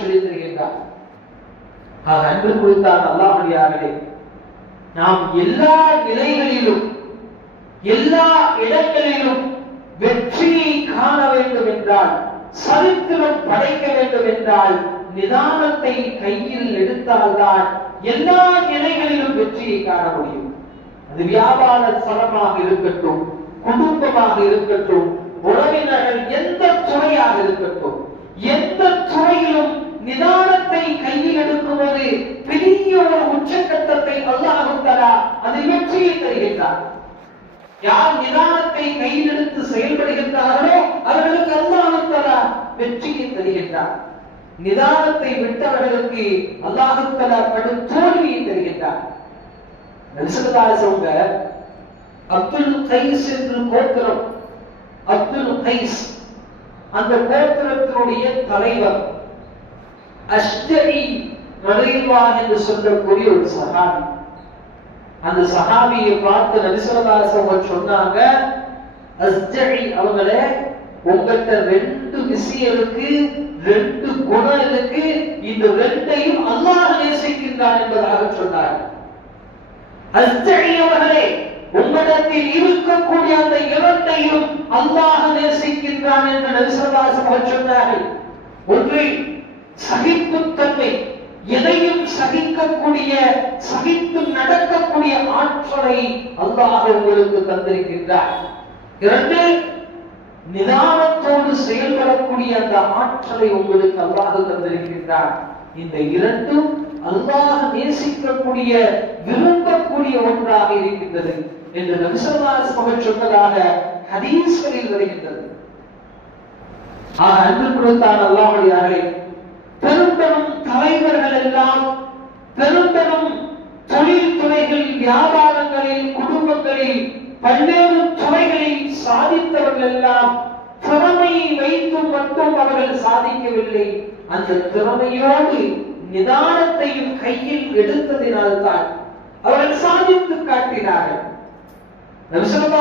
சொல்லித் தருகின்றார். அன்பு குறித்தான் அல்லாஹ்வியார்களே, நாம் எல்லா நிலைகளிலும் எல்லா இடங்களிலும் வெற்றியை காண வேண்டும் என்றால், சரித்திரம் படைக்க வேண்டும் என்றால், நிதானத்தை கையில் எடுத்தால்தான் எல்லா நிலைகளிலும் வெற்றியை காண முடியும். அது வியாபார ஸ்தலமாக இருக்கட்டும், குடும்பமாக இருக்கட்டும், உறவினர்கள், எந்த துறையாக இருக்கட்டும், எந்த துறையிலும் நிதானத்தை கையில் எடுக்கும்போது பெரிய ஒரு உச்சக்கட்டத்தை அல்லாஹ் தஆலா அதில் வெற்றியை தருகின்றார். யார் நிதானத்தை கையில் எடுத்து செயல்படுகின்றார்களோ அவர்களுக்கு அல்லாஹ் தஆலா வெற்றியை தருகின்றார். நிதானத்தை விட்டவர்களுக்கு அல்லாஹ் தஆலா கடும் தோல்வியை தருகின்றார். நபி ஸல்லல்லாஹு அலைஹி வஸல்லம் அப்துல் கைஸ் என்று கோத்திரம், அப்துல் கைஸ் அந்த கோத்திரத்தினுடைய தலைவர் அஷ்ஜரி ரலியல்லாஹு என்று சொல்லக்கூடிய ஒரு சஹாபி. அந்த சஹாபியை பார்த்து நபி ஸல்லல்லாஹு அலைஹி வஸல்லம் சொன்னாங்க, அஷ்ஜரி அவங்களே, உங்கள்கிட்ட ரெண்டு விஷயம் இருக்கு, ரெண்டு குணம் இருக்கு, இந்த ரெண்டையும் அல்லாஹ் நேசிக்கின்றான் என்பதாக சொன்னார். அஷ்ஜரி அவர்களே, உங்களிடத்தில் இருக்கக்கூடிய அந்த இரண்டையும் அல்லாஹ் நேசிக்கின்றான் என்று நபி ஸல்லல்லாஹு அலைஹி வஸல்லம் சொன்னார்கள். ஒன்று சகிப்புத்தன்மை, எதையும் சகிக்கக்கூடிய, சகித்து நடக்கக்கூடிய ஆற்றலை அல்லாஹ் உங்களுக்கு தந்திருக்கின்றார். இரண்டு, நிதானத்தோடு செயல்படக்கூடிய அந்த ஆற்றலை உங்களுக்கு அல்லாஹ் தந்திருக்கின்றார். இந்த இரண்டும் அல்லாஹ் நேசிக்கக்கூடிய, விரும்பக்கூடிய ஒன்றாக இருக்கின்றது என்று நபி ஸல்லல்லாஹு அலைஹி வஸல்லம் சொன்னதாக ஹதீஸ்களில் வருகின்றது. அன்பு கொடுத்தான் அல்லாஹ்வியார்களே, பெரும்பெரும் தலைவர்கள் எல்லாம், பெரும்பெரும் தொழில் துறைகள், வியாபாரங்களில், குடும்பங்களில், பல்வேறு துறைகளில் சாதித்தவர்கள் எல்லாம் திறமையை வைத்து மட்டும் அவர்கள் சாதிக்கவில்லை. அந்த திறமையோடு நிதானத்தையும் கையில் எடுத்ததினால்தான் அவர்கள் சாதித்து காட்டினார்கள். நபி ஸல்லல்லாஹு